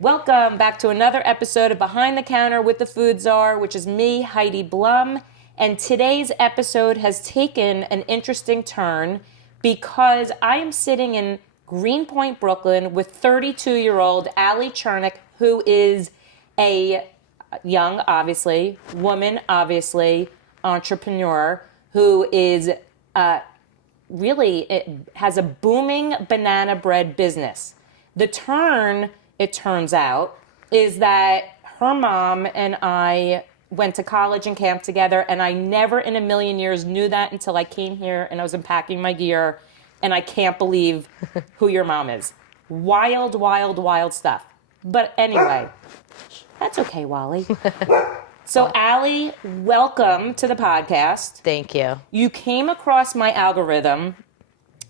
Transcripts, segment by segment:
Welcome back to another episode of Behind the Counter with the Food Czar, which is me, Heidi Blum. And today's episode has taken an interesting turn because I am sitting in Greenpoint, Brooklyn with 32-year-old Allie Chernick, who is a young, obviously, woman, obviously, entrepreneur, who is really has a booming banana bread business. The turn, it turns out, is that her mom and I went to college and camp together, and I never in a million years knew that until I came here and I was unpacking my gear, and I can't believe who your mom is. Wild, wild, wild stuff. But anyway, that's okay, Wally. So, Allie, welcome to the podcast. Thank you. You came across my algorithm.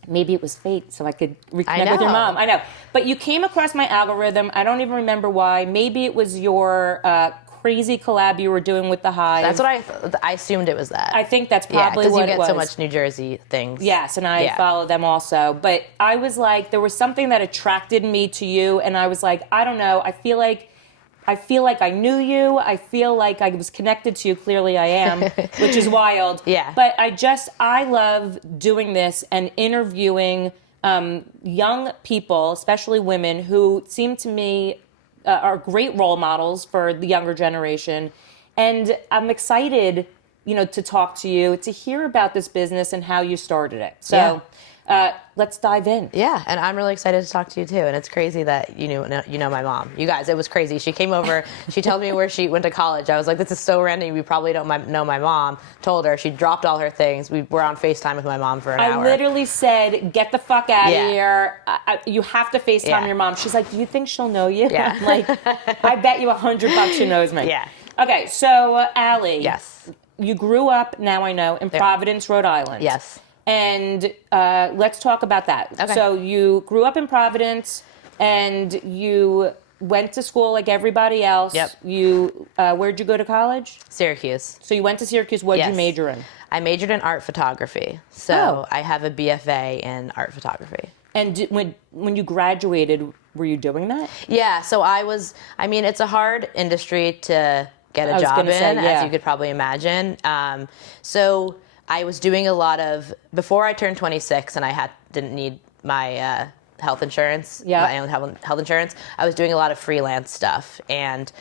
Maybe it was fate, so I could reconnect with your mom. I know. But you came across my algorithm. I don't even remember why. Maybe it was your crazy collab you were doing with the Hive. That's what I assumed it was that. I think that's probably what it was. Because you get so much New Jersey things. Yes, and I follow them also. But I was like, there was something that attracted me to you, and I was like, I don't know. I feel like I knew you. I feel like I was connected to you. Clearly I am, which is wild. Yeah. But I love doing this and interviewing young people, especially women, who seem to me are great role models for the younger generation. And I'm excited, to talk to you, to hear about this business and how you started it. So let's dive in. Yeah, and I'm really excited to talk to you too. And it's crazy that you know my mom. You guys, it was crazy. She came over. She told me where she went to college. I was like, this is so random. You probably don't know my mom. Told her. She dropped all her things. We were on FaceTime with my mom for an hour. I literally said, get the fuck out of here. You have to FaceTime your mom. She's like, do you think she'll know you? Yeah. I'm like, I bet you $100 she knows me. Yeah. Okay, so Allie. Yes. You grew up, now I know, in Providence, Rhode Island. Yes. And let's talk about that. Okay. So you grew up in Providence, and you went to school like everybody else. Yep. Where'd you go to college? Syracuse. So you went to Syracuse. What did you major in? I majored in art photography. So I have a BFA in art photography. And when you graduated, were you doing that? Yeah. So it's a hard industry to get a job in, as you could probably imagine. So I was doing a lot of, before I turned 26 and I didn't need my health insurance, my own health insurance, I was doing a lot of freelance stuff. And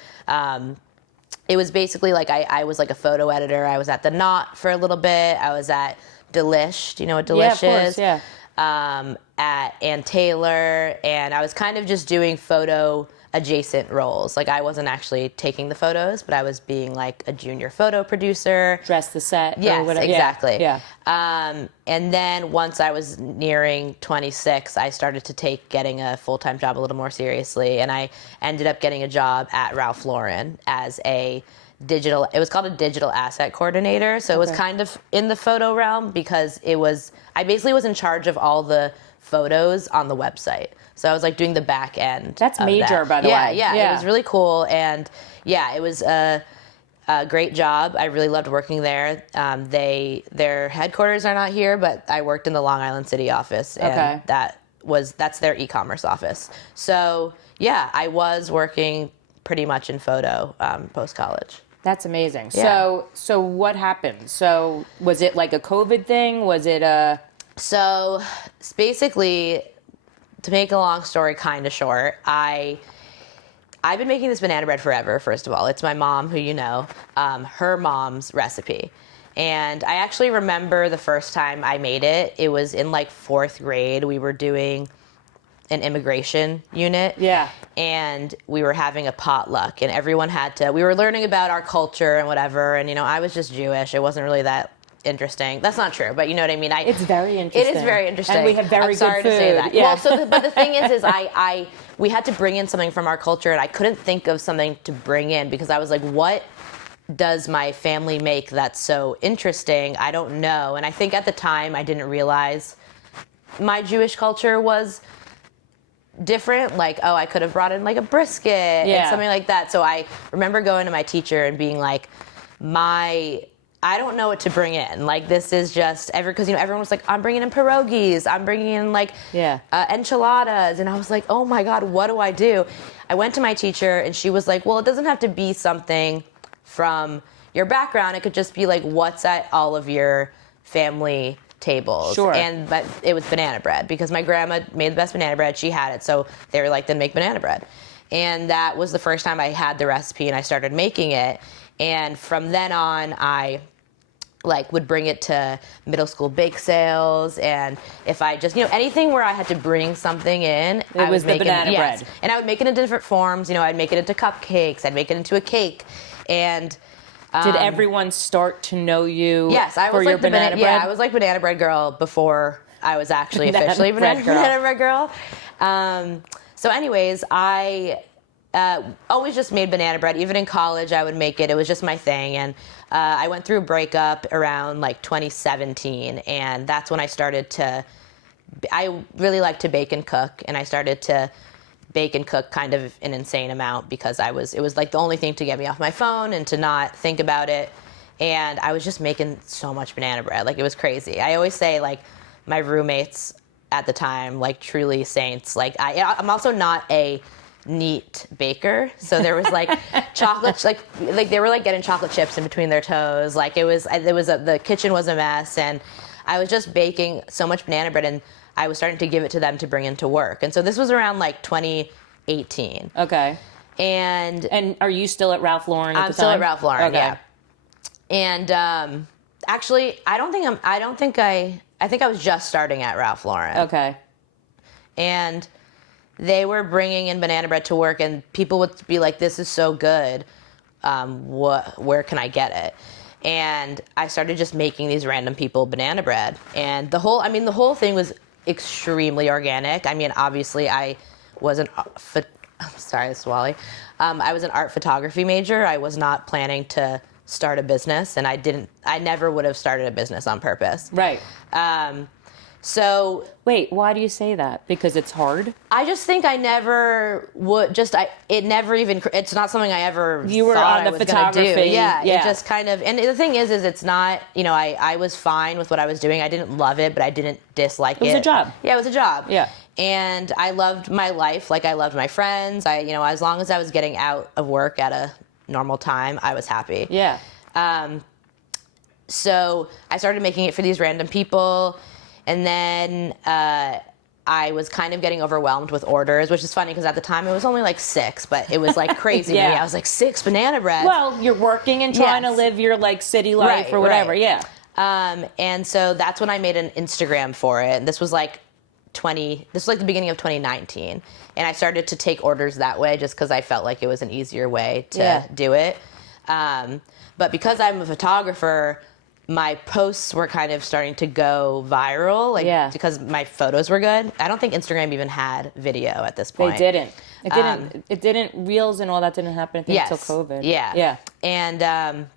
it was basically like I was like a photo editor. I was at The Knot for a little bit. I was at Delish. Do you know what Delish is? Yeah, of course, at Ann Taylor. And I was kind of just doing photo adjacent roles. Like I wasn't actually taking the photos, but I was being like a junior photo producer. Dress the set. Yes, or whatever. exactly. Yeah. And then once I was nearing 26, I started to getting a full-time job a little more seriously. And I ended up getting a job at Ralph Lauren as it was called a digital asset coordinator. So it was kind of in the photo realm because I basically was in charge of all the photos on the website. So I was like doing the back end. That's major, by the way. Yeah, it was really cool. And it was a great job. I really loved working there. Their headquarters are not here, but I worked in the Long Island City office. And that's their e-commerce office. So I was working pretty much in photo post-college. That's amazing. Yeah. So what happened? So was it like a COVID thing? Was it a... So basically, to make a long story kind of short, I've been making this banana bread forever, first of all. It's my mom, who you know, her mom's recipe. And I actually remember the first time I made it. It was in like 4th grade. We were doing an immigration unit. Yeah. And we were having a potluck, and everyone we were learning about our culture and whatever. And, I was just Jewish. It wasn't really that interesting. That's not true, but you know what I mean? It's very interesting. It is very interesting. And we have very good food. I'm sorry to say that. Yeah. Well, but the thing is we had to bring in something from our culture, and I couldn't think of something to bring in because I was like, what does my family make that's so interesting? I don't know. And I think at the time I didn't realize my Jewish culture was different. Like, I could have brought in like a brisket and something like that. So I remember going to my teacher and being like, I don't know what to bring in. Like, this is just because everyone was like, I'm bringing in pierogies, I'm bringing in like enchiladas, and I was like, oh my God, what do I do? I went to my teacher, and she was like, well, it doesn't have to be something from your background. It could just be like what's at all of your family tables. Sure. But it was banana bread, because my grandma made the best banana bread. She had it, so they were like, then make banana bread. And that was the first time I had the recipe, and I started making it. And from then on, I would bring it to middle school bake sales, and if I just anything where I had to bring something in, it was the banana bread. And I would make it in different forms. I'd make it into cupcakes, I'd make it into a cake, and did everyone start to know you? Yes, I was for like your banana bread. Yeah, I was like banana bread girl before I was actually officially banana bread girl. So anyways, I always just made banana bread. Even in college, I would make it. It was just my thing. And I went through a breakup around like 2017, and that's when I started to. I really like to bake and cook, and I started to bake and cook kind of an insane amount, because it was like the only thing to get me off my phone and to not think about it. And I was just making so much banana bread. Like, it was crazy. I always say, like, my roommates at the time, like, truly saints. Like, I'm also not a neat baker, so there was like chocolate, like they were like getting chocolate chips in between their toes. Like, the kitchen was a mess, and I was just baking so much banana bread, and I was starting to give it to them to bring into work. And so this was around like 2018. Okay. And are you still at Ralph Lauren at the time? I'm still at Ralph Lauren. Okay. Yeah. And actually, I think I was just starting at Ralph Lauren. Okay. And they were bringing in banana bread to work, and people would be like, this is so good. Where can I get it? And I started just making these random people banana bread. And the whole thing was extremely organic. I mean, obviously I was sorry, this is Wally. I was an art photography major. I was not planning to start a business, and I never would have started a business on purpose. Right. So wait, why do you say that? Because it's hard? I just think I never would it's not something I ever You were thought on I the was gonna do. photography. Yeah, it just kind of, and the thing is it's not, I was fine with what I was doing. I didn't love it, but I didn't dislike it. It was a job. Yeah, it was a job. Yeah. And I loved my life. Like, I loved my friends. As long as I was getting out of work at a normal time, I was happy. Yeah. So I started making it for these random people. And then I was kind of getting overwhelmed with orders, which is funny because at the time it was only like 6, but it was like crazy to me. I was like, 6 banana bread. Well, you're working and trying to live your like city life or whatever. Right. Yeah. And so that's when I made an Instagram for it. And this was like the beginning of 2019. And I started to take orders that way just because I felt like it was an easier way to do it. But because I'm a photographer, my posts were kind of starting to go viral, because my photos were good. I don't think Instagram even had video at this point. They didn't. It didn't. Reels and all that didn't happen until COVID. Yeah. Yeah. And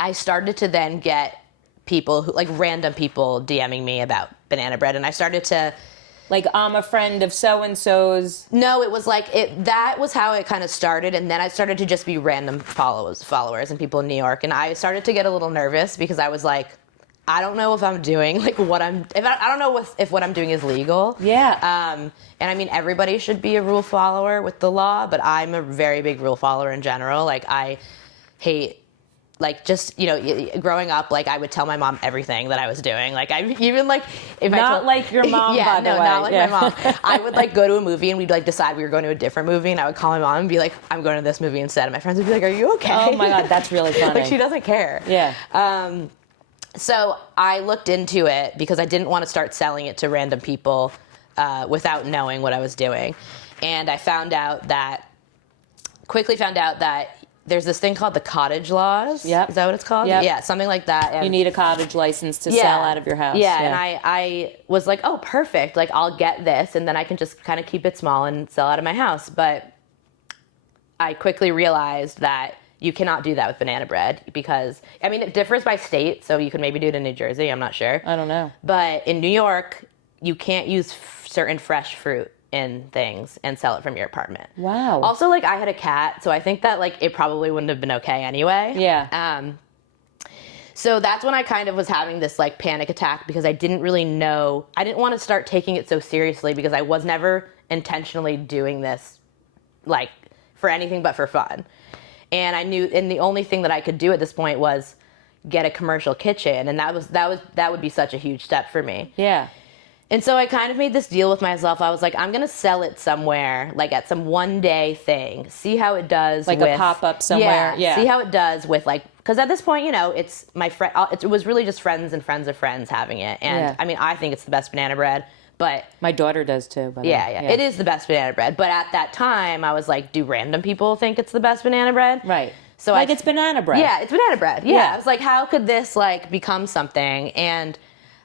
I started to then get people random people DMing me about banana bread, and I started to. Like, I'm a friend of so-and-so's. No, it was that was how it kind of started. And then I started to just be random followers and people in New York. And I started to get a little nervous because I was like, I don't know if I'm doing I don't know if what I'm doing is legal. Yeah. And I mean, everybody should be a rule follower with the law, but I'm a very big rule follower in general. Like, I hate, growing up, I would tell my mom everything that I was doing. Like, I even if not I told, like your mom, by the way. not like my mom. I would go to a movie and we'd decide we were going to a different movie, and I would call my mom and be like, I'm going to this movie instead. And my friends would be like, are you okay? Oh my God, that's really funny. She doesn't care. Yeah. So I looked into it because I didn't want to start selling it to random people without knowing what I was doing. And I quickly found out that there's this thing called the cottage laws. Yep. Is that what it's called? Yep. Yeah, something like that. And you need a cottage license to sell out of your house. Yeah, and I was like, oh, perfect. I'll get this, and then I can just kind of keep it small and sell out of my house. But I quickly realized that you cannot do that with banana bread because, it differs by state, so you could maybe do it in New Jersey. I'm not sure. I don't know. But in New York, you can't use certain fresh fruit in things and sell it from your apartment. Wow. Also, I had a cat, so I think that it probably wouldn't have been okay anyway. Yeah. So that's when I kind of was having this like panic attack because I didn't really know. I didn't want to start taking it so seriously because I was never intentionally doing this like for anything but for fun. And I knew, and the only thing that I could do at this point was get a commercial kitchen, and that would be such a huge step for me. Yeah. And so I kind of made this deal with myself. I was like, I'm gonna sell it somewhere, like at some one day thing, see how it does, like a pop up somewhere. Yeah. See how it does with like, because at this point, you know, it's my friend. It was really just friends and friends of friends having it, and I mean, I think it's the best banana bread. But my daughter does too. By the way. Yeah, it is the best banana bread. But at that time, I was like, do random people think it's the best banana bread? Right. So like it's banana bread. Yeah, it's banana bread. Yeah. I was like, how could this like become something? And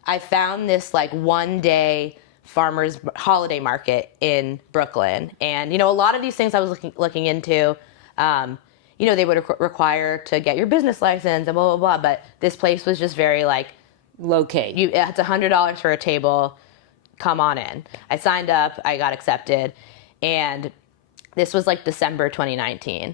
I found this like one day farmers holiday market in Brooklyn. And, you know, a lot of these things I was looking into, you know, they would require to get your business license and blah, blah, blah. But this place was just very like low key. It's $100 for a table. Come on in. I signed up. I got accepted. And this was like December 2019.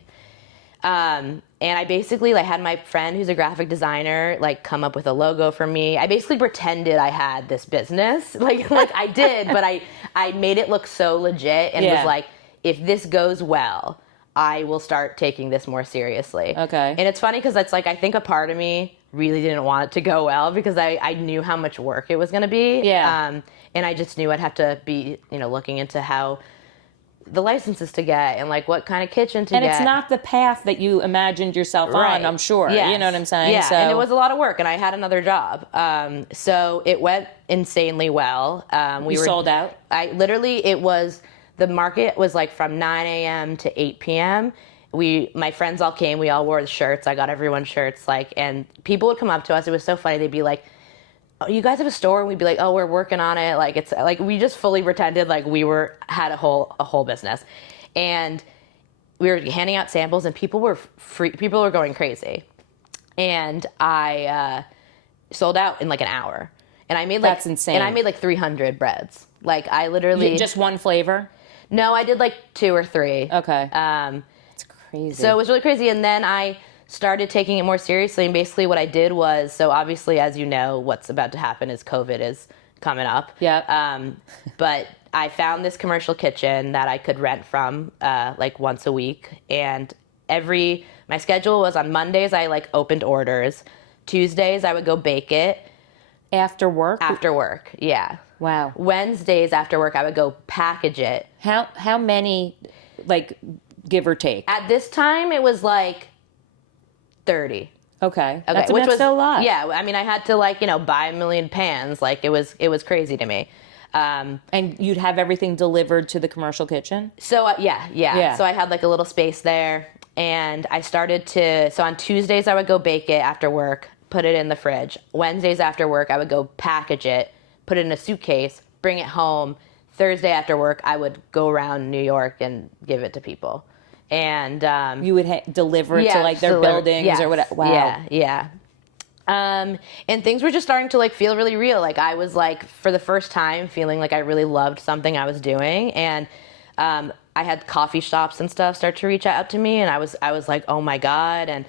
And I basically like had my friend who's a graphic designer like come up with a logo for me. I basically pretended I had this business, like I did, but I made it look so legit and was like, if this goes well, I will start taking this more seriously. Okay. And it's funny because it's like I think a part of me really didn't want it to go well because I knew how much work it was going to be. Yeah. And I just knew I'd have to be, you know, looking into how the licenses to get and like what kind of kitchen to get. And it's not the path that you imagined yourself on, I'm sure. Yes. You know what I'm saying? Yeah, so. And it was a lot of work and I had another job. So it went insanely well. We sold out? The market was like from 9 a.m. to 8 p.m. My friends all came, we all wore the shirts. I got everyone shirts, like, and people would come up to us. It was so funny. They'd be like, oh, you guys have a store? And we'd be like, oh, we're working on it. Like, it's like, we just fully pretended like we had a whole business. And we were handing out samples and people were going crazy. And I sold out in like an hour. And I made like, that's insane. And I made like 300 breads. Like I literally. Just one flavor? No, I did like 2 or 3. Okay. It's crazy. So it was really crazy. And then I started taking it more seriously. And basically what I did was, so obviously, as you know, what's about to happen is COVID is coming up. Yeah. But I found this commercial kitchen that I could rent from like once a week. And my schedule was on Mondays, I like opened orders. Tuesdays, I would go bake it. After work? After work, yeah. Wow. Wednesdays after work, I would go package it. How many, like, give or take? At this time, it was like 30. Okay. That's still a lot. Yeah. I mean, I had to like, you know, buy 1 million pans. Like it was crazy to me. And you'd have everything delivered to the commercial kitchen? So yeah. So I had like a little space there and I started so on Tuesdays I would go bake it after work, put it in the fridge. Wednesdays after work, I would go package it, put it in a suitcase, bring it home. Thursday after work, I would go around New York and give it to people. And you would deliver it to like their buildings or whatever. Wow. Yeah. And things were just starting to like feel really real. Like I was like for the first time feeling like I really loved something I was doing. And I had coffee shops and stuff start to reach out to me, and I was like, oh my God. And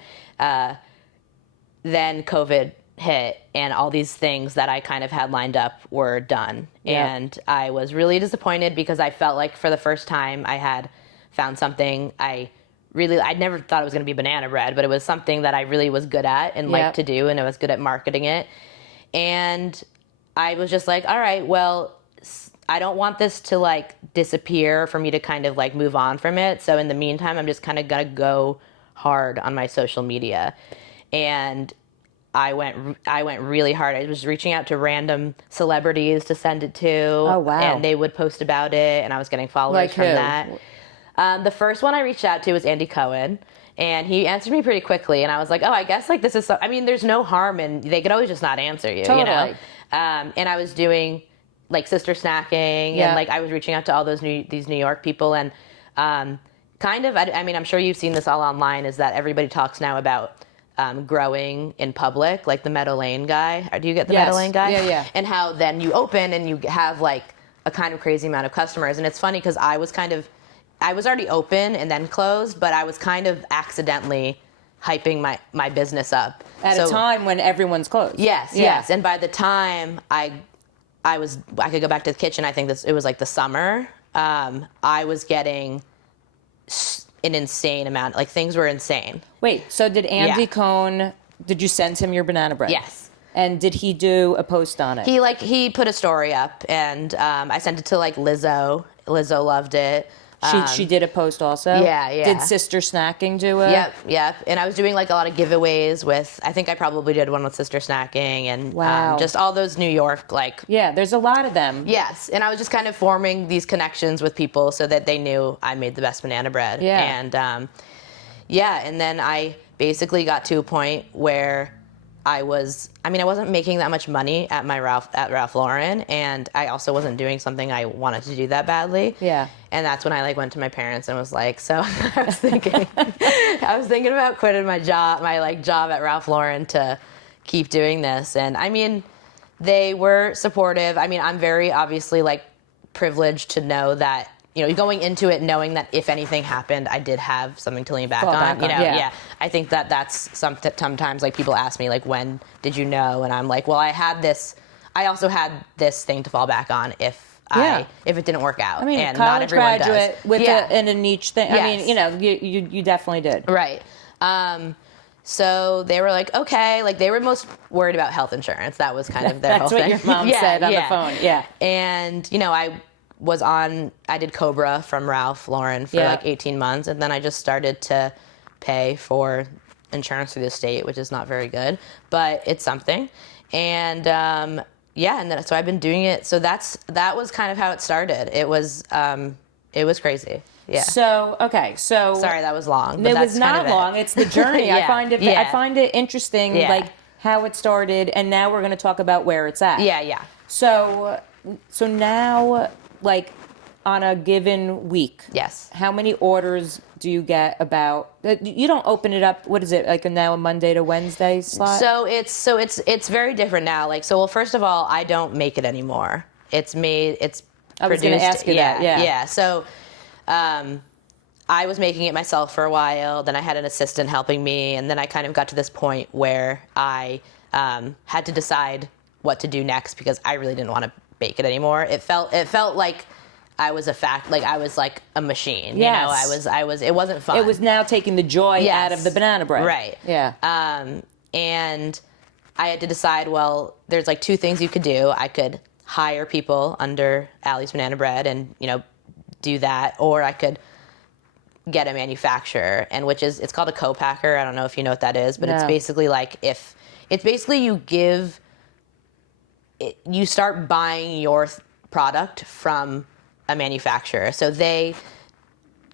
then COVID hit, and all these things that I kind of had lined up were done. Yeah. And I was really disappointed because I felt like for the first time I had found something I never thought it was going to be banana bread, but it was something that I really was good at and liked to do, and I was good at marketing it. And I was just like, all right, well, I don't want this to like disappear for me to kind of like move on from it. So in the meantime, I'm just kind of going to go hard on my social media. And I went really hard. I was reaching out to random celebrities to send it to. Oh, wow. And they would post about it, and I was getting followers like from who? that. The first one I reached out to was Andy Cohen, and he answered me pretty quickly. And I was like, oh, I guess like this is I mean, there's no harm, and they could always just not answer you, totally. You know? And I was doing like sister snacking, and like I was reaching out to all these New York people, and kind of, I mean, I'm sure you've seen this all online, is that everybody talks now about growing in public, like the Meadow Lane guy. Do you get the Meadow Lane guy? Yeah. And how then you open and you have like a kind of crazy amount of customers. And it's funny because I was already open and then closed, but I was kind of accidentally hyping my business up. At a time when everyone's closed. Yes. And by the time I could go back to the kitchen, I think it was like the summer, I was getting an insane amount. Like, things were insane. Wait, so did Andy Cohn, did you send him your banana bread? Yes. And did he do a post on it? He put a story up, and I sent it to like Lizzo. Lizzo loved it. She did a post also? Yeah. Did Sister Snacking do it? Yep. And I was doing like a lot of giveaways with, I think I probably did one with Sister Snacking and just all those New York, like. Yeah, there's a lot of them. Yes. And I was just kind of forming these connections with people so that they knew I made the best banana bread. Yeah. And and then I basically got to a point where I wasn't making that much money at Ralph Lauren, and I also wasn't doing something I wanted to do that badly. Yeah. And that's when I like went to my parents and was like, so I was thinking about quitting my job at Ralph Lauren to keep doing this. And I mean, they were supportive. I mean, I'm very obviously like privileged to know that, going into it knowing that if anything happened, I did have something to lean back on. Yeah. I think that that's something sometimes like people ask me like, when did you know? And I'm like, well, I also had this thing to fall back on if it didn't work out. I mean, and college not everyone graduate does. with in a niche thing. Yes. I mean, you definitely did. Right. So they were like, okay, like they were most worried about health insurance. That was kind of their whole thing. That's what your mom said on the phone. Yeah. And, I did Cobra from Ralph Lauren for like 18 months. And then I just started to pay for insurance through the state, which is not very good, but it's something. And, and then, so I've been doing it. So that was kind of how it started. It was crazy. Yeah. So sorry, that was long. But it that's was not kind of long. It's the journey. I find it interesting, like how it started, and now we're going to talk about where it's at. Yeah. So now, like, on a given week, yes, how many orders do you get? About, you don't open it up. What is it, like now a Monday to Wednesday slot? So it's very different now. Like, so, well, first of all, I don't make it anymore. It's made. It's produced. I was going to ask you that. Yeah. So. I was making it myself for a while, then I had an assistant helping me, and then I kind of got to this point where I had to decide what to do next because I really didn't want to bake it anymore. It felt like I was I was like a machine. Yes. It wasn't fun. It was now taking the joy out of the banana bread. Right. Yeah. And I had to decide, well, there's like two things you could do. I could hire people under Allie's Banana Bread and, do that, or I could get a manufacturer, and it's called a co-packer. I don't know if you know what that is, but it's basically like you start buying your product from a manufacturer. So they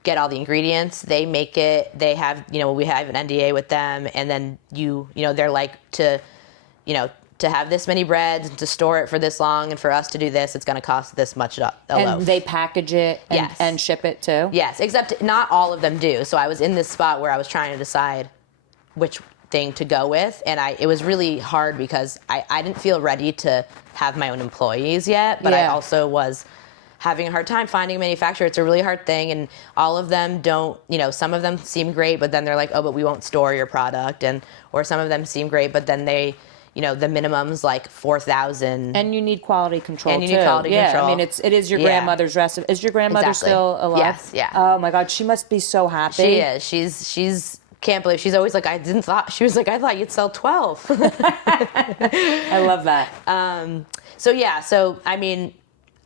get all the ingredients, they make it, they have, we have an NDA with them, and then they're like to have this many breads and to store it for this long, and for us to do this, it's going to cost this much a loaf. And they package it and ship it too? Yes, except not all of them do. So I was in this spot where I was trying to decide which thing to go with, and it was really hard because I didn't feel ready to have my own employees yet, but I also was having a hard time finding a manufacturer. It's a really hard thing, and all of them don't, some of them seem great, but then they're like, oh, but we won't store your product, or some of them seem great, but then they, the minimum's like 4,000. And you need quality control, and you need quality control. I mean, it is your grandmother's recipe. Is your grandmother still alive? Yes, yeah. Oh my God, she must be so happy. She is. She's can't believe. She's always like, I thought you'd sell 12. I love that. So I mean,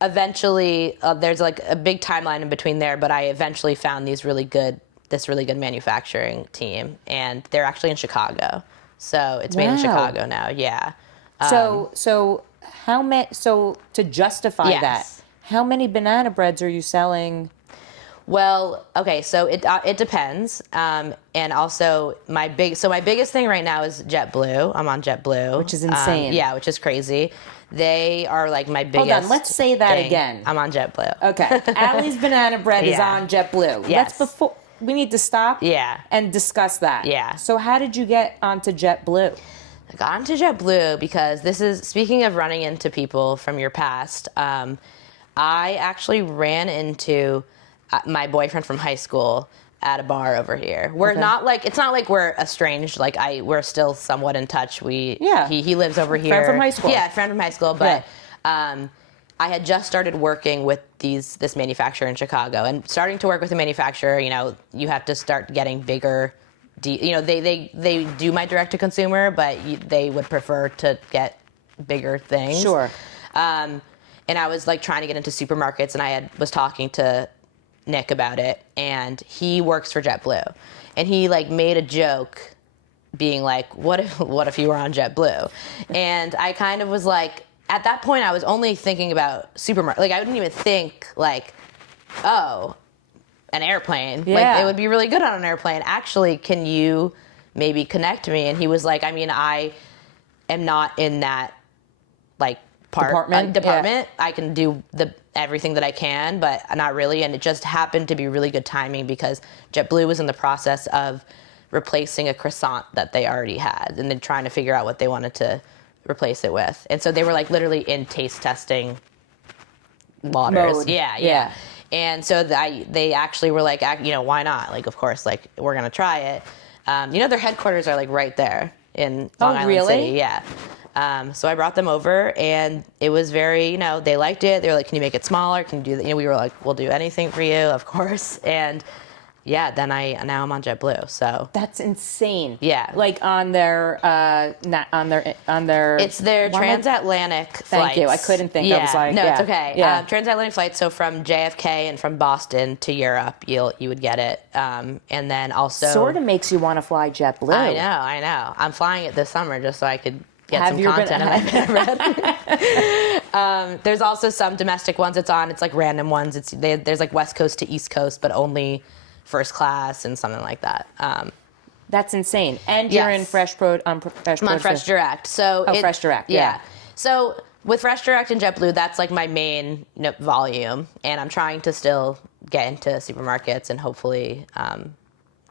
eventually there's like a big timeline in between there, but I eventually found this really good manufacturing team, and they're actually in Chicago. So it's made in Chicago now. Yeah. So to justify that, how many banana breads are you selling? Well, okay, so it depends, and also my biggest thing right now is JetBlue. I'm on JetBlue, which is insane. Which is crazy. They are like my biggest. Hold on, let's say that thing. again. I'm on JetBlue. Okay, Allie's Banana Bread is on JetBlue. Yes. We need to stop and discuss that. Yeah. So how did you get onto JetBlue? I got onto JetBlue because speaking of running into people from your past, I actually ran into my boyfriend from high school at a bar over here. We're not like, it's not like we're estranged. Like we're still somewhat in touch. He lives over here. Friend from high school. Yeah, friend from high school. But I had just started working with this manufacturer in Chicago, and starting to work with a manufacturer, you have to start getting bigger. They do my direct to consumer, but they would prefer to get bigger things. Sure. And I was like trying to get into supermarkets, and was talking to Nick about it, and he works for JetBlue, and he like made a joke being like, what if you were on JetBlue? And I kind of was like, at that point I was only thinking about supermarket. Like I wouldn't even think like, oh, an airplane. Yeah. Like it would be really good on an airplane. Actually, can you maybe connect me? And he was like, I mean, I am not in that like department. Yeah. I can do everything that I can, but not really. And it just happened to be really good timing because JetBlue was in the process of replacing a croissant that they already had, and then trying to figure out what they wanted to replace it with. And so they were like literally in taste testing waters. Mode. Yeah. And so they actually were like, why not? Like, of course, like we're gonna try it. Their headquarters are like right there in Long Island really? City. Yeah. So I brought them over, and it was very, they liked it. They were like, can you make it smaller? Can you do that? We were like, we'll do anything for you, of course. And yeah, then now I'm on JetBlue. So that's insane. Yeah. Like on their it's their transatlantic flights. Thank you. I couldn't think. Yeah. I was like, no, yeah. it's okay. Yeah. Transatlantic flights. So from JFK and from Boston to Europe, you would get it. And then also sort of makes you want to fly JetBlue. I know. I'm flying it this summer just so I could get some content in my Banana. There's also some domestic ones it's on. It's like random ones. There's like West Coast to East Coast, but only first class and something like that. That's insane. And you're in FreshDirect. I'm on FreshDirect. So FreshDirect. Yeah. So with FreshDirect and JetBlue, that's like my main volume, and I'm trying to still get into supermarkets, and hopefully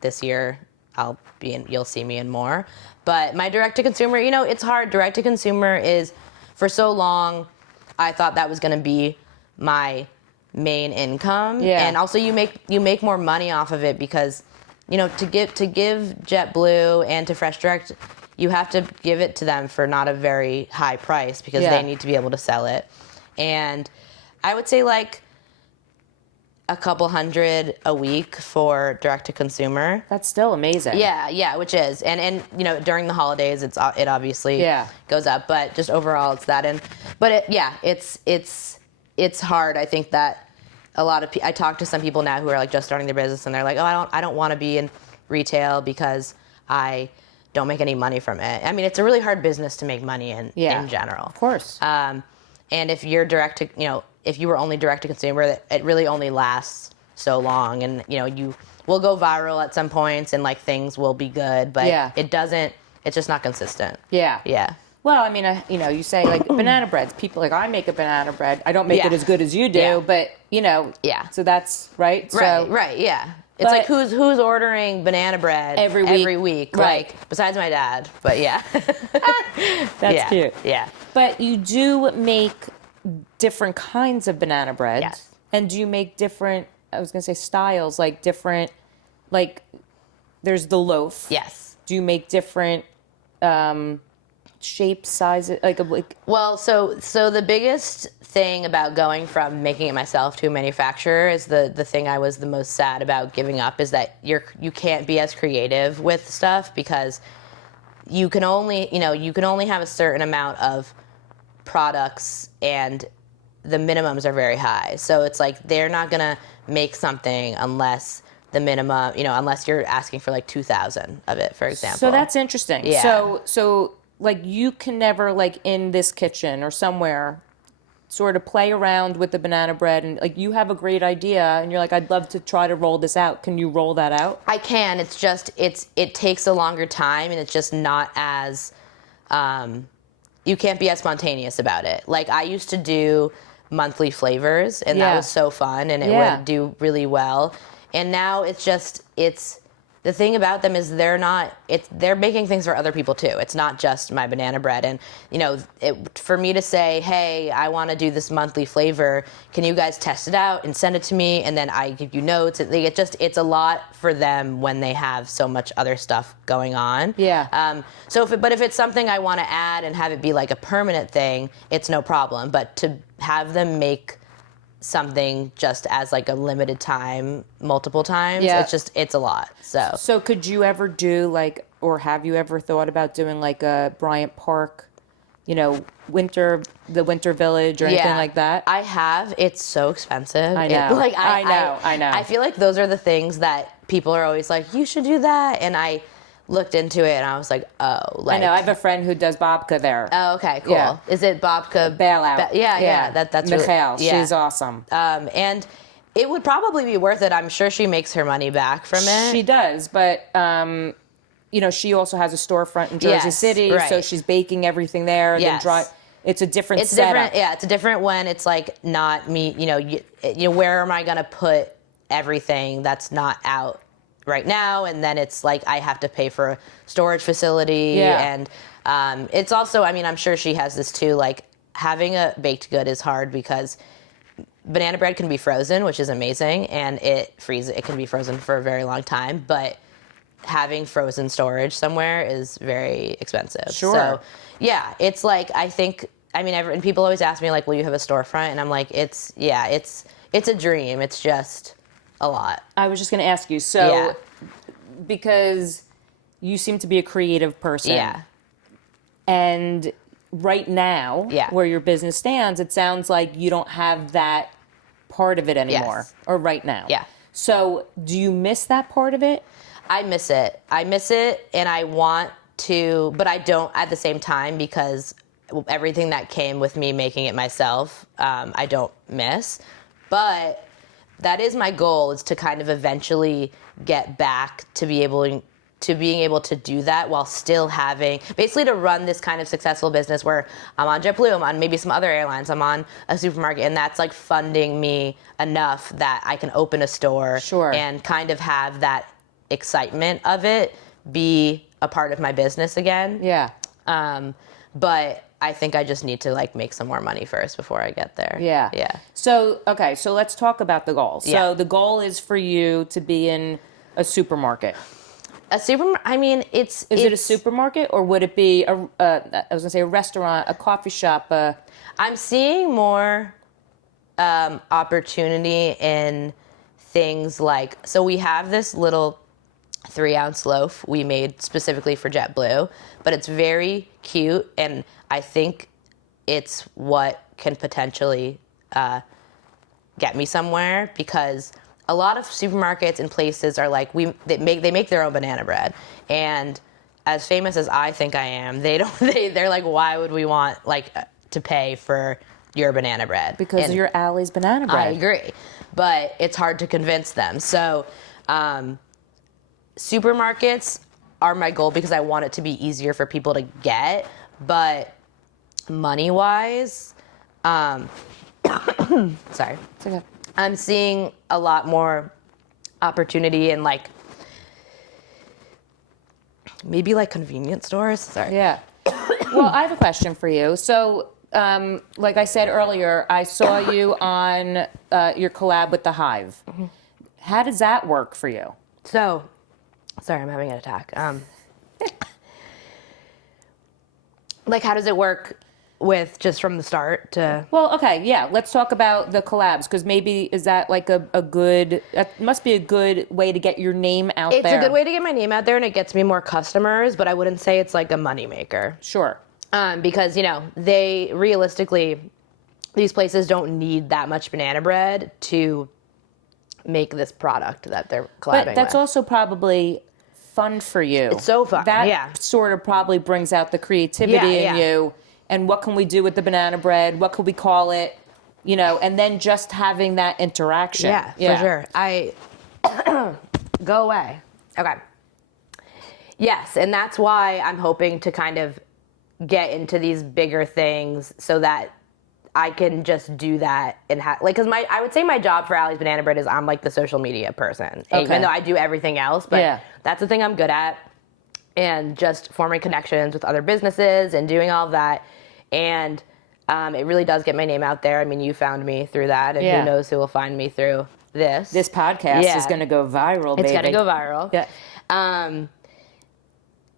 this year you'll see me in more. But my direct to consumer, it's hard. Direct to consumer is, for so long, I thought that was going to be my main income. Yeah. And also you make more money off of it because, to give JetBlue and to FreshDirect, you have to give it to them for not a very high price because they need to be able to sell it. And I would say like a couple hundred a week for direct to consumer. That's still amazing. Yeah, which is. And during the holidays it obviously goes up, but just overall it's that. It's hard. I think that a lot of I talk to some people now who are like just starting their business, and they're like, oh, I don't want to be in retail because I don't make any money from it. I mean, it's a really hard business to make money in general. Of course. And if you're if you were only direct to consumer, it really only lasts so long, and you will go viral at some points, and like things will be good, but it doesn't. It's just not consistent. Yeah. Well, I mean, you say like banana breads. People like, I make a banana bread. I don't make it as good as you do, but So that's right. Right. Yeah. It's like who's ordering banana bread every week? Right. Like besides my dad, but yeah. That's cute. Yeah. But you do make different kinds of banana breads. Yes. And do you make different? I was gonna say styles, like different, like there's the loaf. Yes. Do you make different? Shape, size, Well, so the biggest thing about going from making it myself to a manufacturer is the thing I was the most sad about giving up is that you can't be as creative with stuff because you can only have a certain amount of products, and the minimums are very high. So it's like they're not gonna make something unless the minimum, unless you're asking for like 2,000 of it, for example. So that's interesting. Yeah. So like you can never like in this kitchen or somewhere sort of play around with the banana bread, and like you have a great idea and you're like, I'd love to try to roll this out. Can you roll that out? I can. It's just it takes a longer time, and it's just not as you can't be as spontaneous about it. Like I used to do monthly flavors, and that was so fun, and it would do really well. And now it's the thing about them is they're making things for other people too. It's not just my banana bread. And, for me to say, hey, I want to do this monthly flavor, can you guys test it out and send it to me? And then I give you notes. It's a lot for them when they have so much other stuff going on. Yeah. But if it's something I want to add and have it be like a permanent thing, it's no problem. But to have them make something just as like a limited time multiple times, it's a lot. So could you ever do like, or have you ever thought about doing like a Bryant Park, the Winter Village or anything like that? I have. It's so expensive. I know. I know. I feel like those are the things that people are always like, you should do that. And I looked into it and I was like, oh, like, I know. I have a friend who does babka there. Oh, okay, cool. Yeah. Is it babka? Bailout. Yeah. That's Michael. Really, yeah. She's awesome. And it would probably be worth it. I'm sure she makes her money back from it. She does, but she also has a storefront in Jersey City, right. So she's baking everything there. Yes. It's a different setup. It's a different when it's like not me. Where am I gonna put everything that's not out right now? And then it's like I have to pay for a storage facility. And it's also, I'm sure she has this too, like having a baked good is hard because banana bread can be frozen, which is amazing, and it can be frozen for a very long time, but having frozen storage somewhere is very expensive. Sure. So yeah, it's like, I think, and people always ask me like, will you have a storefront? And I'm like, it's a dream. It's just a lot. I was just going to ask you, so because you seem to be a creative person. Yeah. And right now, where your business stands, it sounds like you don't have that part of it anymore. Yes. Or right now. Yeah. So do you miss that part of it? I miss it, and I want to, but I don't at the same time because everything that came with me making it myself, I don't miss. But that is my goal, is to kind of eventually get back to being able to do that while still having, basically to run this kind of successful business where I'm on JetBlue, I'm on maybe some other airlines, I'm on a supermarket, and that's like funding me enough that I can open a store. Sure. And kind of have that excitement of it be a part of my business again. Yeah. But I think I just need to like make some more money first before I get there. Yeah. Yeah. So let's talk about the goal. Yeah. So the goal is for you to be in a supermarket. Is it a supermarket, or would it be a restaurant, a coffee shop? I'm seeing more opportunity in things like, so we have this little 3-ounce loaf we made specifically for JetBlue, but it's very cute, and I think it's what can potentially get me somewhere, because a lot of supermarkets and places are like, they make their own banana bread, and as famous as I think I am, they're like, why would we want like to pay for your banana bread? Because of your Allie's banana bread. I agree, but it's hard to convince them. So supermarkets are my goal because I want it to be easier for people to get, but money-wise, sorry. It's okay. I'm seeing a lot more opportunity in like maybe like convenience stores. Sorry. Yeah. Well, I have a question for you. So, like I said earlier, I saw you on your collab with the Hive. Mm-hmm. How does that work for you? So, sorry, I'm having an attack. Like, how does it work with just from the start to? Well, okay, yeah. Let's talk about the collabs, because maybe is that like a good? That must be a good way to get your name out there. It's a good way to get my name out there, and it gets me more customers. But I wouldn't say it's like a moneymaker. Sure. Because they realistically, these places don't need that much banana bread to make this product that they're collabing But that's with. also probably fun for you. It's so fun. That sort of probably brings out the creativity in you. And what can we do with the banana bread? What could we call it? And then just having that interaction. Yeah, for sure. Go away. Okay. Yes, and that's why I'm hoping to kind of get into these bigger things so that I can just do that and because I would say my job for Allie's Banana Bread is I'm like the social media person, even though I do everything else. But that's the thing I'm good at, and just forming connections with other businesses and doing all of that. And it really does get my name out there. I mean, you found me through that, and who knows who will find me through this. This podcast is going to go viral, baby. It's going to go viral. Yeah.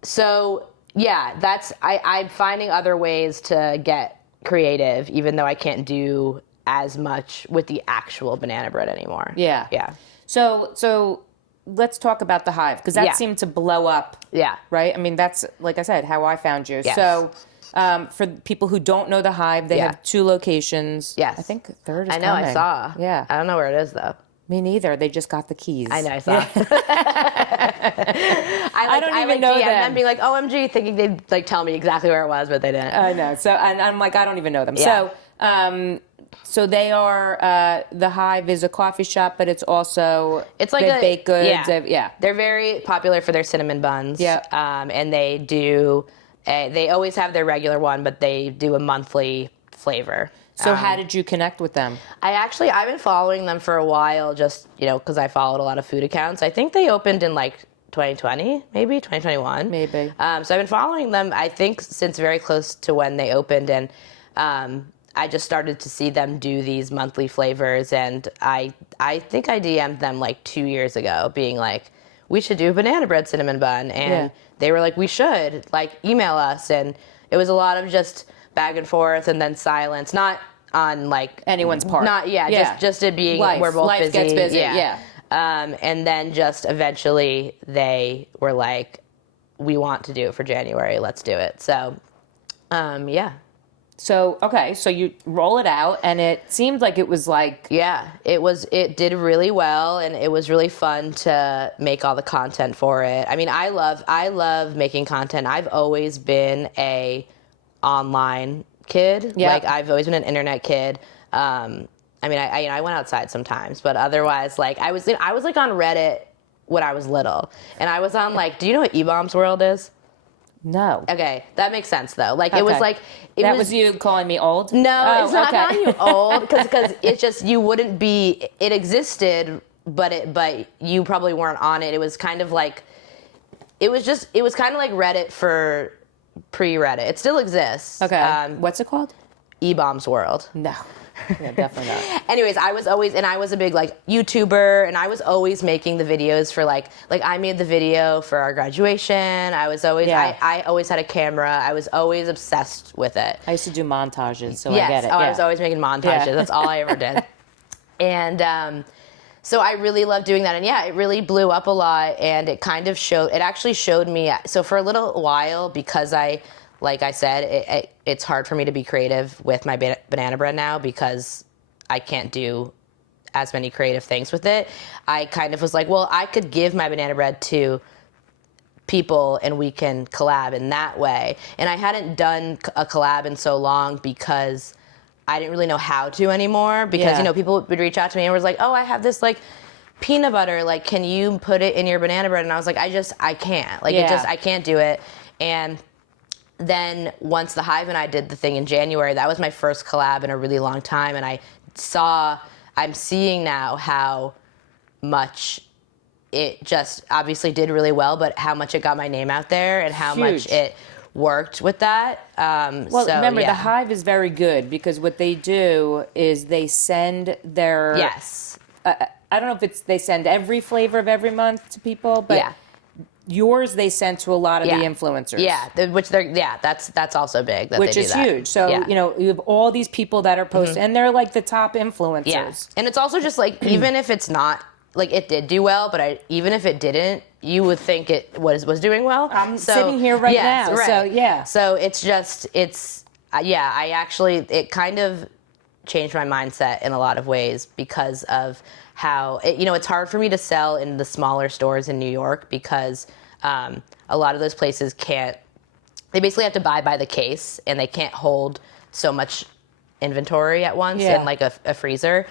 So yeah, I'm finding other ways to get creative, even though I can't do as much with the actual banana bread anymore. Yeah. Yeah. So let's talk about the Hive, because that seemed to blow up. Yeah. Right? I mean, that's, like I said, how I found you. Yes. So for people who don't know the Hive, they have 2 locations. Yes. I think third is I know, coming. I saw. Yeah. I don't know where it is, though. Me neither. They just got the keys. I know, I saw. I don't even know them. I'm being like, OMG, thinking they'd like tell me exactly where it was, but they didn't. I know. So, and I'm like, I don't even know them. Yeah. So they are, the Hive is a coffee shop, but it's also like baked goods. Yeah. They're very popular for their cinnamon buns. Yeah. And they do, they always have their regular one, but they do a monthly flavor. So how did you connect with them? I've been following them for a while, just, because I followed a lot of food accounts. I think they opened in like 2020, maybe 2021. Maybe. So I've been following them, I think, since very close to when they opened. And I just started to see them do these monthly flavors. And I think I DM'd them like 2 years ago, being like, we should do a banana bread cinnamon bun. And they were like, we should, like, email us. And it was a lot of just back and forth and then silence, not on like anyone's part. Just it being we're both life busy. Gets busy. Yeah. And then just eventually they were like, we want to do it for January. Let's do it. So, yeah. So, okay. So you roll it out, and it seemed like it was like... Yeah, it did really well, and it was really fun to make all the content for it. I mean, I love making content. I've always been a online kid. Yeah. Like, I've always been an internet kid. I mean, I went outside sometimes, but otherwise, like, I was like on Reddit when I was little, and I was on like, do you know what E-Bombs World is? No. Okay, that makes sense though. Like, it was like that was you calling me old? No, it's not calling you old, because it's just you wouldn't be. It existed, but you probably weren't on it. It was kind of like, it was kind of like Reddit for pre-Reddit. It still exists. Okay. What's it called? E-Bombs World. No. Yeah, definitely not. Anyways, I was a big like YouTuber, and I was always making the videos for like I made the video for our graduation. I was always I always had a camera. I was always obsessed with it. I used to do montages, so yes. I get it. I was always making montages. Yeah. That's all I ever did. And so I really loved doing that. And yeah, it really blew up a lot, and it actually showed me, so for a little while, because like I said, it's hard for me to be creative with my banana bread now, because I can't do as many creative things with it. I kind of was like, well, I could give my banana bread to people and we can collab in that way. And I hadn't done a collab in so long because I didn't really know how to anymore, because, people would reach out to me and was like, oh, I have this like peanut butter, like, can you put it in your banana bread? And I was like, I can't. Like, I can't do it. And then once the Hive and I did the thing in January, that was my first collab in a really long time. And I'm seeing now how much it just obviously did really well, but how much it got my name out there and how much it worked with that. Remember, the Hive is very good, because what they do is they send their... Yes. I don't know if they send every flavor of every month to people, but yours they send to a lot of the influencers. Yeah, that's also big. Which is huge. So, you have all these people that are posting, and they're like the top influencers. Yeah. And it's also just like, even if it's not, like, it did do well, but even if it didn't, you would think it was doing well. I'm sitting here right now. Right. So, yeah. So it's just, it kind of changed my mindset in a lot of ways, because of how, it's hard for me to sell in the smaller stores in New York, because a lot of those places they basically have to buy by the case, and they can't hold so much inventory at once in like a freezer.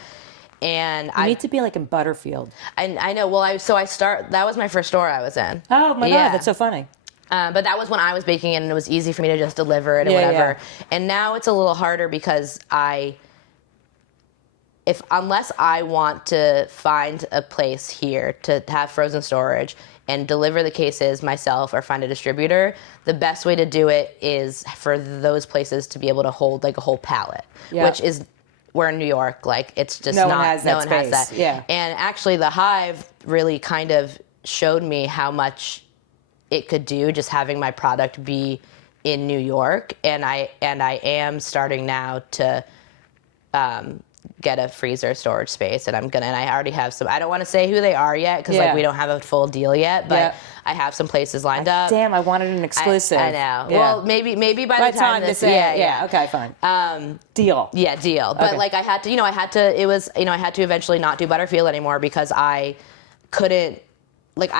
And I need to be like in Butterfield. And I know. Well, that was my first store I was in. Oh my God, that's so funny. But that was when I was baking it, and it was easy for me to just deliver it and whatever. Yeah. And now it's a little harder because unless I want to find a place here to have frozen storage and deliver the cases myself or find a distributor, the best way to do it is for those places to be able to hold like a whole pallet, which is, we're in New York, like it's just no one has that. Yeah. And actually the Hive really kind of showed me how much it could do just having my product be in New York. And I am starting now to get a freezer storage space, and I already have some. I don't want to say who they are yet because like we don't have a full deal yet, but I have some places lined up. Damn, I wanted an exclusive. I know. Yeah. Well, maybe by the time this, okay, fine. Deal. Yeah, deal. But like I had to eventually not do Butterfield anymore because I couldn't. Like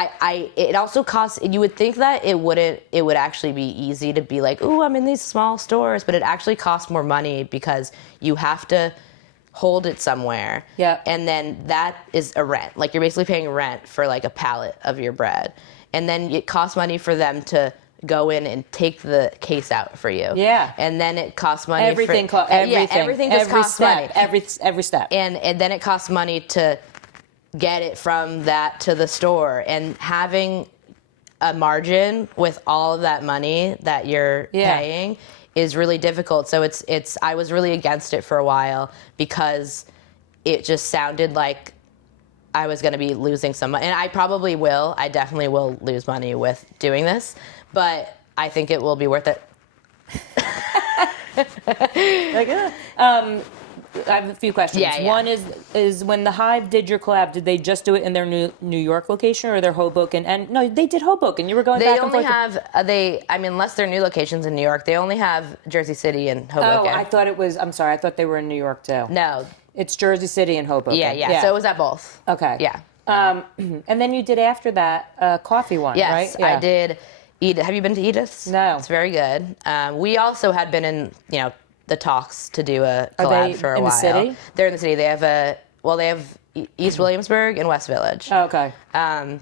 it also costs. You would think that it would actually be easy to be like, ooh, I'm in these small stores, but it actually costs more money because you have to hold it somewhere. Yeah. And then that is a rent. Like you're basically paying rent for like a pallet of your bread. And then it costs money for them to go in and take the case out for you. Yeah. And then it costs money everything just costs money. Every step. And then it costs money to get it from that to the store, and having a margin with all of that money that you're paying is really difficult. So I was really against it for a while because it just sounded like I was going to be losing some money. And I probably will. I definitely will lose money with doing this, but I think it will be worth it. I have a few questions. One is when the Hive did your collab, did they just do it in their New York location or their Hoboken? And no, they did Hoboken. You were going back and forth. Unless they're new locations in New York, they only have Jersey City and Hoboken. Oh, I'm sorry. I thought they were in New York too. No. It's Jersey City and Hoboken. Yeah. So it was at both. Okay. Yeah. And then you did after that a coffee one, right? Yes, I did. Have you been to Edith's? No. It's very good. We also had been in, the talks to do a collab for a while. Are they in the city? They're in the city. They have East Williamsburg and West Village. Oh, okay. And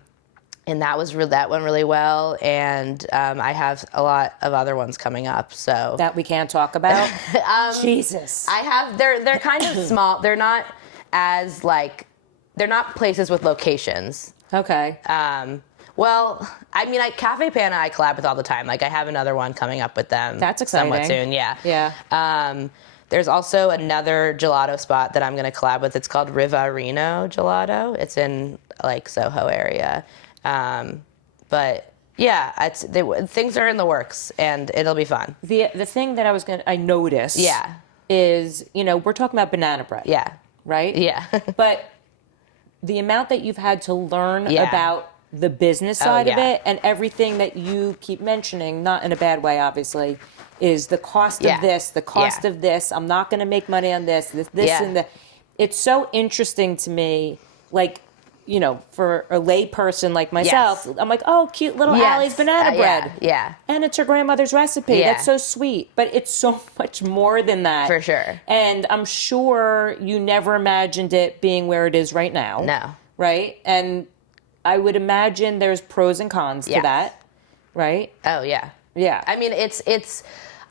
that went really well. And I have a lot of other ones coming up. So that we can't talk about. Jesus. They're kind of small. They're not as they're not places with locations. Okay. Well, Cafe Pana I collab with all the time. Like I have another one coming up with them. That's exciting. Somewhat soon, yeah. Yeah. There's also another gelato spot that I'm going to collab with. It's called Rivarino Gelato. It's in Soho area. But yeah, things are in the works and it'll be fun. The thing that I noticed is, we're talking about banana bread. Yeah. Right? Yeah. But the amount that you've had to learn about the business side of it, and everything that you keep mentioning, not in a bad way, obviously, is the cost of this, the cost of this. I'm not going to make money on this, and that. It's so interesting to me, for a lay person like myself, I'm like, oh, cute little Allie's banana bread. Yeah. And it's her grandmother's recipe. That's so sweet. But it's so much more than that. For sure. And I'm sure you never imagined it being where it is right now. No. Right? And I would imagine there's pros and cons to that, right? Oh, yeah. Yeah.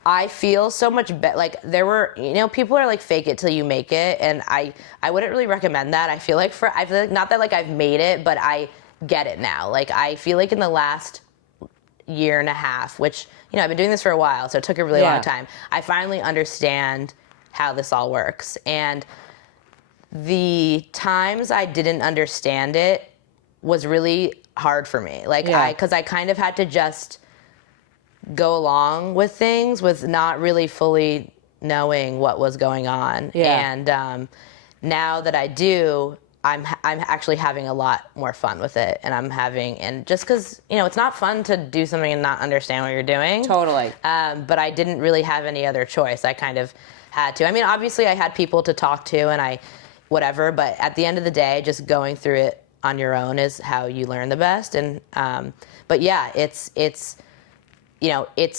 I feel so much better. There were, people are fake it till you make it. And I wouldn't really recommend that. I feel like not that I've made it, but I get it now. I feel like in the last year and a half, which, I've been doing this for a while, so it took a really long time. I finally understand how this all works. And the times I didn't understand it was really hard for me. Because I kind of had to just go along with things with not really fully knowing what was going on. Yeah. And now that I do, I'm actually having a lot more fun with it. And just because, it's not fun to do something and not understand what you're doing. Totally. But I didn't really have any other choice. I kind of had to. Obviously I had people to talk to and whatever, but at the end of the day, just going through it on your own is how you learn the best. And, but yeah, it's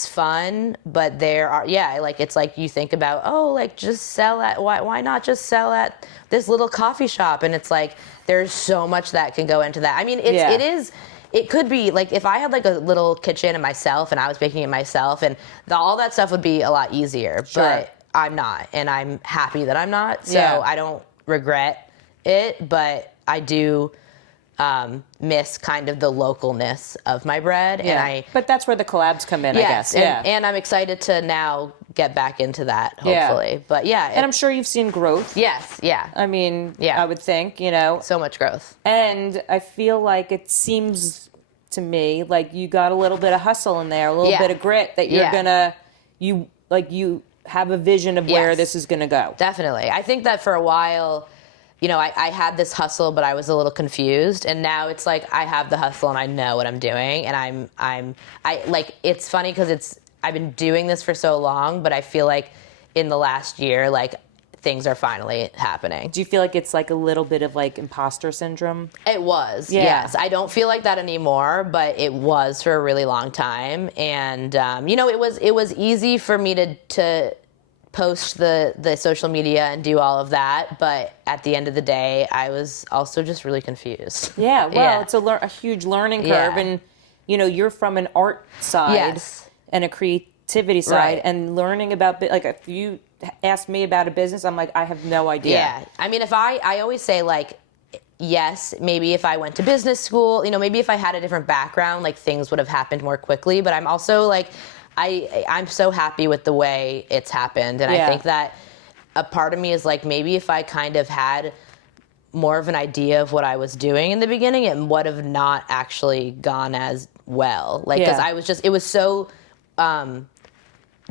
fun, but there are, it's you think about, just sell at, why not just sell at this little coffee shop? And it's there's so much that can go into that. it could be like if I had like a little kitchen and myself and I was baking it myself and all that stuff would be a lot easier. Sure. But I'm not, and I'm happy that I'm not. So Yeah. I don't regret it, but I do miss kind of the localness of my bread. Yeah. But that's where the collabs come in, yes, I guess. And I'm excited to now get back into that, hopefully. Yeah. But yeah. And I'm sure you've seen growth. Yes, yeah. I mean, Yeah. I would think, you know. So much growth. And I feel like it seems to me like you got a little bit of hustle in there, a little bit of grit that you're gonna, you have a vision of where this is gonna go. Definitely. I think that for a while, you know, I had this hustle, but I was a little confused, and now it's like I have the hustle and I know what I'm doing, and I like, it's funny because I've been doing this for so long, but I feel like in the last year, like things are finally happening. Do you feel like it's like a little bit of like imposter syndrome? It was, Yeah. yes. I don't feel like that anymore, but it was for a really long time, and you know, it was easy for me to post the social media and do all of that, but at the end of the day, I was also just really confused. Yeah, well, it's a huge learning curve, and you know, you're from an art side and a creativity side, and learning about, like, if you ask me about a business, I'm like, I have no idea. Yeah, I mean, I always say, like, yes, maybe if I went to business school, you know, maybe if I had a different background, like, things would have happened more quickly, but I'm also like, I'm so happy with the way it's happened, and I think that a part of me is like, maybe if I kind of had more of an idea of what I was doing in the beginning, it would have not actually gone as well. Like, because it was so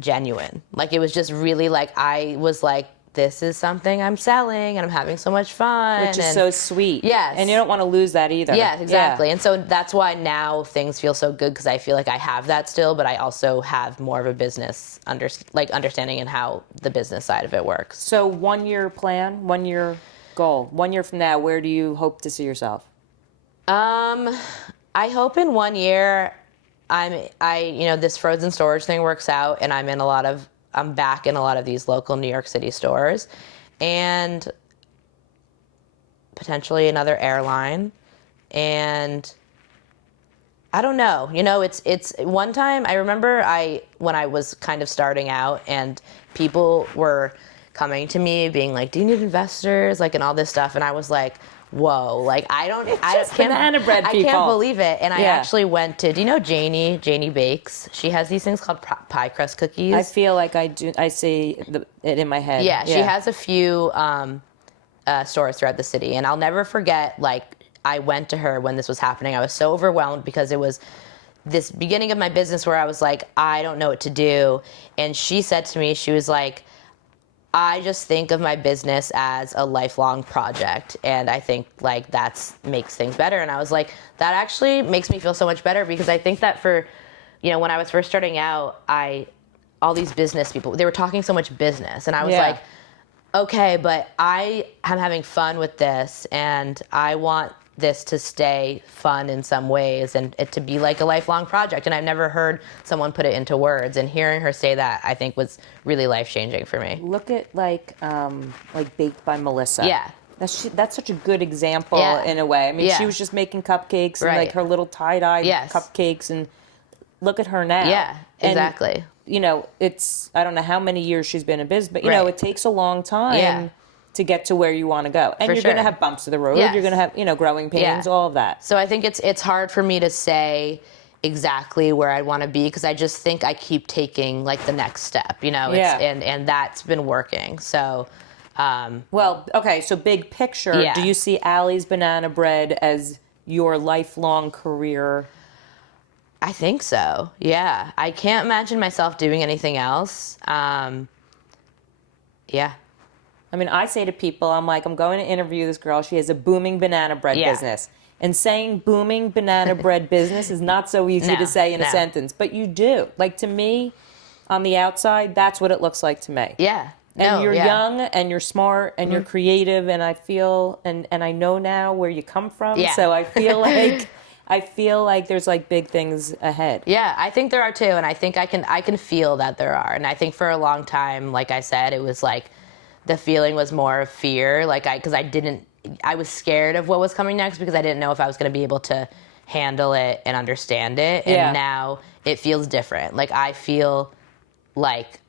genuine. Like, it was just really like, I was like, this is something I'm selling and I'm having so much fun. Which is so sweet. Yes. And you don't want to lose that either. Yeah, exactly. And so that's why now things feel so good, because I feel like I have that still, but I also have more of a business understanding in how the business side of it works. So 1 year plan, 1 year goal, 1 year from now, where do you hope to see yourself? I hope in 1 year you know, this frozen storage thing works out and I'm back in a lot of these local New York City stores, and potentially another airline. And I don't know, you know, it's one time I remember when I was kind of starting out and people were coming to me being like, do you need investors? Like, and all this stuff. And I was like, whoa, like, I banana bread people. I can't believe it. And I actually went to, do you know Janie Bakes? She has these things called pie crust cookies. I feel like I see it in my head. Yeah, she has a few stores throughout the city. And I'll never forget, like, I went to her when this was happening. I was so overwhelmed because it was this beginning of my business where I was like, I don't know what to do. And she said to me, she was like, I just think of my business as a lifelong project, and I think like makes things better. And I was like, that actually makes me feel so much better, because I think that for, you know, when I was first starting out, all these business people, they were talking so much business, and I was like, okay, but I am having fun with this, and I want this to stay fun in some ways and it to be like a lifelong project. And I've never heard someone put it into words, and hearing her say that, I think, was really life-changing for me. Look at like Baked by Melissa. Yeah. That's such a good example in a way. I mean, she was just making cupcakes and like her little tie-dye cupcakes, and look at her now. Yeah, exactly. And, you know, I don't know how many years she's been in business, but you know, it takes a long time to get to where you want to go. And you're going to have bumps of the road. You're going to have, you know, growing pains, all of that. So I think it's hard for me to say exactly where I want to be, because I just think I keep taking like the next step, you know, and that's been working. So, well, okay. So big picture, do you see Allie's Banana Bread as your lifelong career? I think so. Yeah. I can't imagine myself doing anything else. Yeah. I mean, I say to people, I'm like, I'm going to interview this girl. She has a booming banana bread business. And saying booming banana bread business is not so easy to say in a sentence. But you do. Like, to me, on the outside, that's what it looks like to me. Yeah. And you're young, and you're smart, and you're creative, and I feel, and I know now where you come from. Yeah. So I feel like there's like big things ahead. Yeah, I think there are too, and I think I can feel that there are. And I think for a long time, like I said, it was like the feeling was more of fear, like I was scared of what was coming next, because I didn't know if I was going to be able to handle it and understand it. And now it feels different. Like I feel like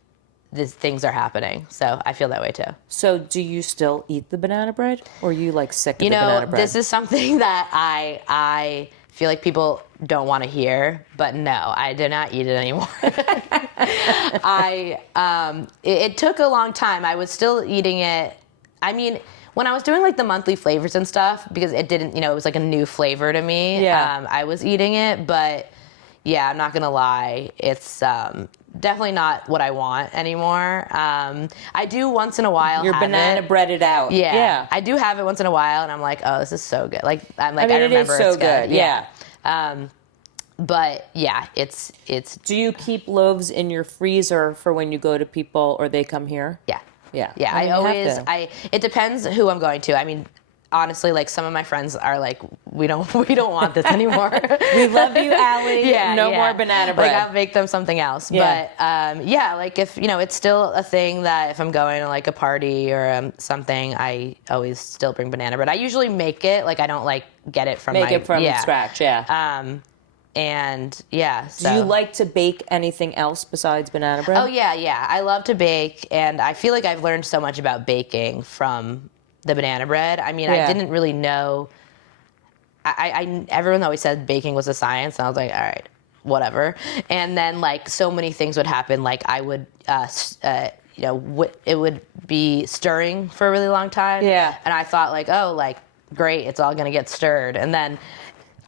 these things are happening. So I feel that way too. So do you still eat the banana bread, or are you like sick of the banana bread? This is something that I feel like people don't want to hear, but no, I do not eat it anymore. It took a long time. I was still eating it. I mean, when I was doing like the monthly flavors and stuff, because it didn't, it was like a new flavor to me. I was eating it, but yeah, I'm not gonna lie. It's definitely not what I want anymore. I do once in a while. You're banana breaded out. Yeah. I do have it once in a while, and I'm like, oh, this is so good. Like I remember it is so it's good. Yeah. But yeah, it's. Do you keep loaves in your freezer for when you go to people or they come here? Yeah. Yeah. Yeah. It depends who I'm going to. I mean, honestly, like some of my friends are like, we don't want this anymore. We love you, Allie. No more banana bread. Like I'll make them something else. But like if it's still a thing that if I'm going to like a party or something, I always still bring banana bread. I usually make it. Like I don't like get it from scratch. Yeah. And yeah. So. Do you like to bake anything else besides banana bread? Oh yeah. I love to bake, and I feel like I've learned so much about baking from the banana bread. I mean, I didn't really know. Everyone always said baking was a science, and I was like, all right, whatever. And then like so many things would happen. Like I would, it would be stirring for a really long time. Yeah. And I thought like, oh, like great, it's all gonna get stirred. And then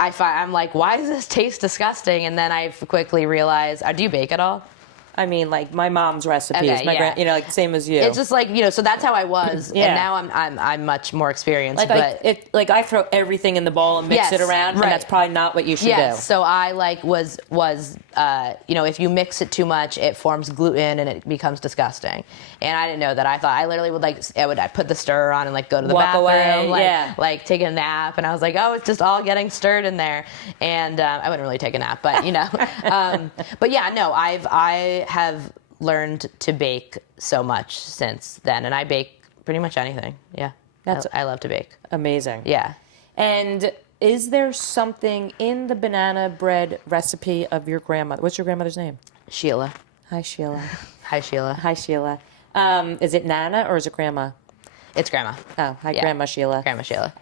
I'm like, why does this taste disgusting? And then I quickly realized, do you bake at all? I mean, like my mom's recipes, like the same as you. It's just like so that's how I was, and now I'm much more experienced. Like I throw everything in the bowl and mix it around, and that's probably not what you should do. So I was if you mix it too much, it forms gluten and it becomes disgusting. And I didn't know that. I thought I literally would I put the stirrer on and like go to the bathroom, like take a nap, and I was like, oh, it's just all getting stirred in there. And I wouldn't really take a nap, but but yeah, no, I have learned to bake so much since then, and I bake pretty much anything. Yeah, I love to bake. Amazing. Yeah. And is there something in the banana bread recipe of your grandmother? What's your grandmother's name? Sheila. Hi, Sheila. Hi, Sheila. Hi, Sheila. Is it Nana or is it Grandma? It's Grandma. Oh, hi, Grandma Sheila. Grandma Sheila.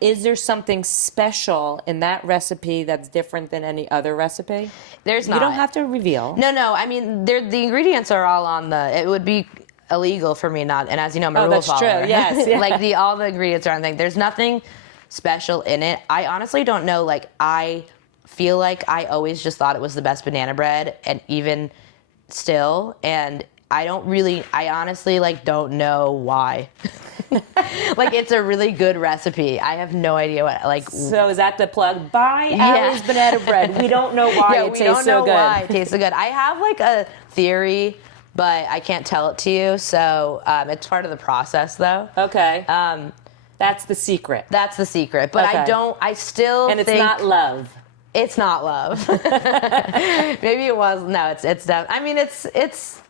Is there something special in that recipe that's different than any other recipe? There's not. You don't have to reveal. No. I mean, the ingredients are all on the. It would be illegal for me not. And as you know, I'm a rule follower. True. Yes. Yeah. Like all the ingredients are on the thing. There's nothing special in it. I honestly don't know. Like I feel like I always just thought it was the best banana bread, and even still, and I honestly don't know why. Like it's a really good recipe. I have no idea what So is that the plug? Buy Allie's banana bread. We don't know why it tastes so good. Why it tastes so good. I have like a theory, but I can't tell it to you. So it's part of the process, though. Okay. That's the secret. That's the secret. But I still think... And it's not love. It's not love. Maybe it was. No, it's. I mean, it's.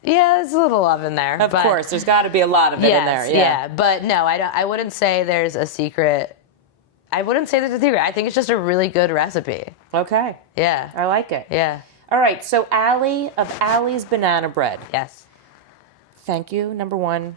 There's a little love in there. Of course, there's got to be a lot of it in there. Yeah. But no, I don't. I wouldn't say there's a secret. I think it's just a really good recipe. Okay. Yeah. I like it. Yeah. All right. So Allie of Allie's Banana Bread. Yes. Thank you, number one,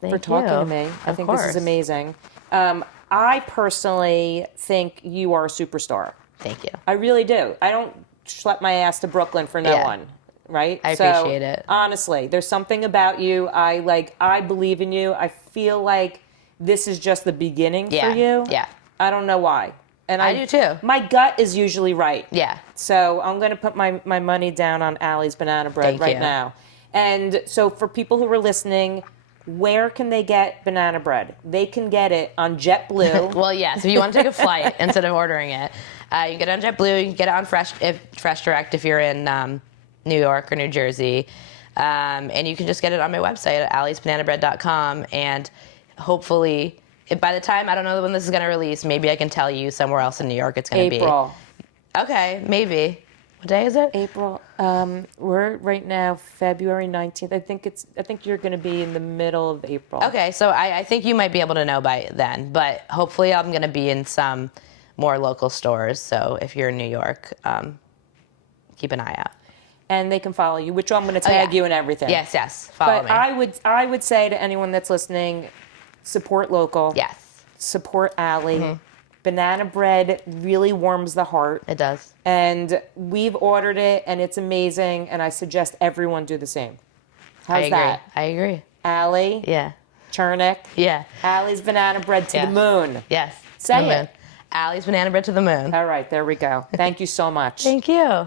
for talking to me. I think this is amazing. I personally think you are a superstar. Thank you. I really do. I don't schlep my ass to Brooklyn for no one, right? I appreciate it. Honestly, there's something about you. I believe in you. I feel like this is just the beginning for you. Yeah. I don't know why. And I do too. My gut is usually right. Yeah. So I'm going to put my money down on Allie's Banana Bread right now. And so for people who are listening, where can they get banana bread? They can get it on JetBlue. Well, yes. If you want to take a flight instead of ordering it, you can get it on JetBlue. You can get it on FreshDirect if you're in New York or New Jersey. And you can just get it on my website at alliesbananabread.com. And hopefully, by the time, I don't know when this is going to release, maybe I can tell you somewhere else in New York it's going to be. April. Okay, maybe. What day is it? April. We're right now February 19th. I think you're going to be in the middle of April. Okay, so I think you might be able to know by then. But hopefully I'm going to be in some more local stores. So if you're in New York, keep an eye out. And they can follow you, which I'm going to tag you and everything. Yes. Follow me. I would say to anyone that's listening, support local. Yes. Support Allie. Banana bread really warms the heart. It does. And we've ordered it, and it's amazing, and I suggest everyone do the same. How's that? I agree. Allie Chernick. Yeah. Allie's banana bread to the moon. Yes. Say it. Allie's banana bread to the moon. All right, there we go. Thank you so much. Thank you.